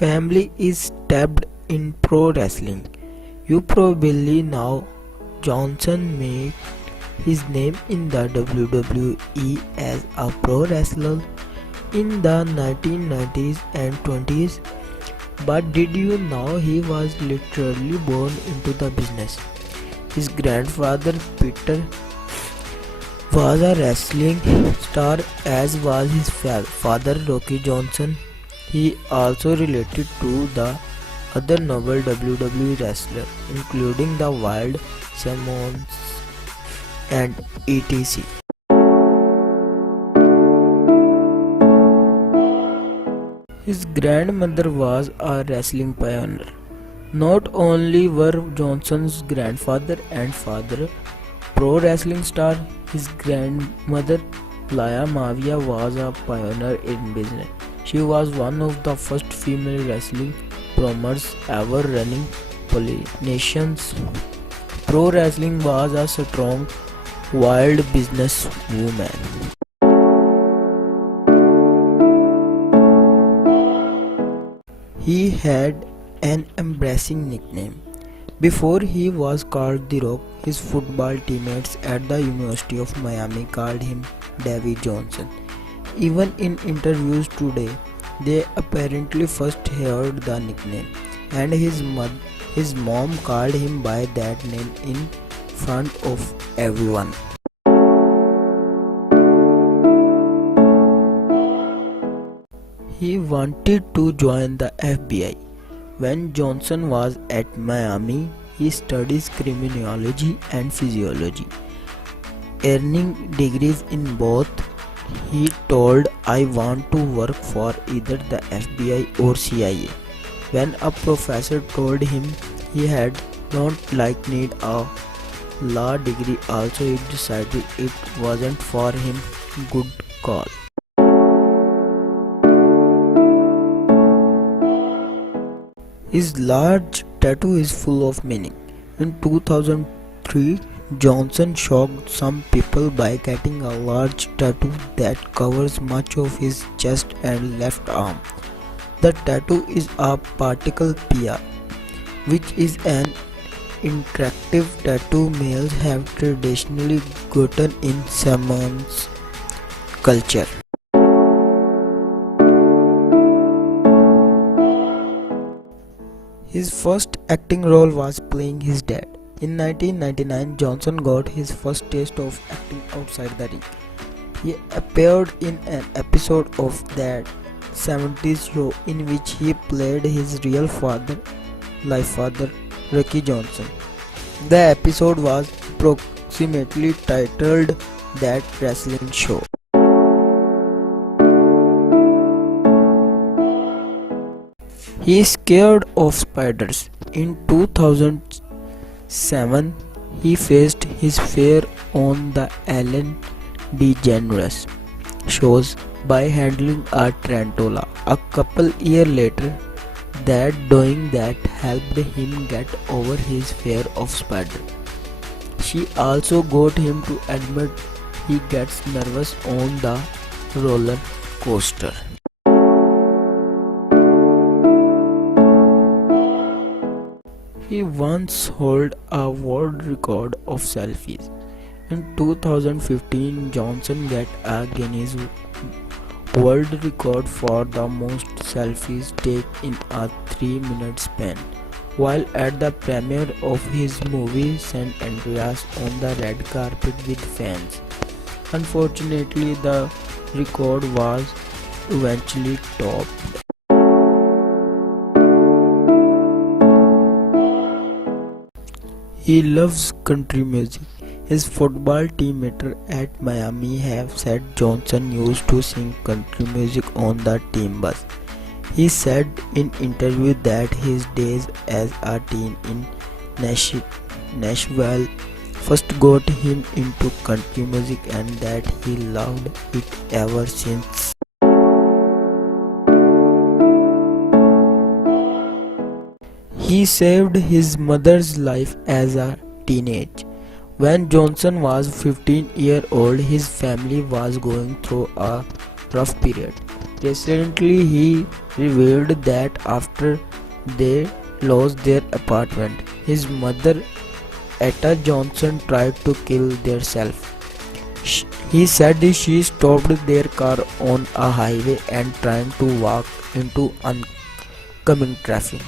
family is steeped in pro wrestling. You probably know Johnson made his name in the WWE as a pro wrestler in the 1990s and 20s. But did you know he was literally born into the business? His grandfather Peter was a wrestling star, as was his father Rocky Johnson. He also related to the other noble WWE wrestlers, including the Wild, Simmons, and etc. His grandmother was a wrestling pioneer. Not only were Johnson's grandfather and father pro wrestling star, his grandmother Laya Mavia was a pioneer in business. She was one of the first female wrestling promoters ever running Polynesians. Pro wrestling was a strong, wild business woman. He had an embarrassing nickname. Before he was called The Rock, his football teammates at the University of Miami called him Davy Johnson. Even in interviews today, they apparently first heard the nickname, and his mom called him by that name in front of everyone. He wanted to join the FBI. When Johnson was at Miami, he studied criminology and physiology. Earning degrees in both, he told, "I want to work for either the FBI or CIA." When a professor told him he don't need a law degree also, he decided it wasn't for him. Good call. His large tattoo is full of meaning. In 2003, Johnson shocked some people by getting a large tattoo that covers much of his chest and left arm. The tattoo is a particle PR, which is an interactive tattoo males have traditionally gotten in Samoan's culture. His first acting role was playing his dad. In 1999, Johnson got his first taste of acting outside the ring. He appeared in an episode of that 70s show in which he played his real life father, Rocky Johnson. The episode was approximately titled That Wrestling Show. He is scared of spiders. In 2007, he faced his fear on the Ellen DeGeneres shows by handling a tarantula. A couple years later, doing that helped him get over his fear of spiders. She also got him to admit he gets nervous on the roller coaster. He once held a world record of selfies. In 2015, Johnson got a Guinness World Record for the most selfies taken in a 3-minute span, while at the premiere of his movie San Andreas on the red carpet with fans. Unfortunately, the record was eventually topped. He loves country music. His football teammates at Miami have said Johnson used to sing country music on the team bus. He said in interview that his days as a teen in Nashville first got him into country music and that he loved it ever since. He saved his mother's life as a teenager. When Johnson was 15 years old, his family was going through a rough period. Recently, he revealed that after they lost their apartment, his mother, Etta Johnson, tried to kill herself. He said she stopped their car on a highway and trying to walk into oncoming traffic.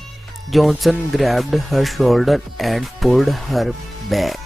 Johnson grabbed her shoulder and pulled her back.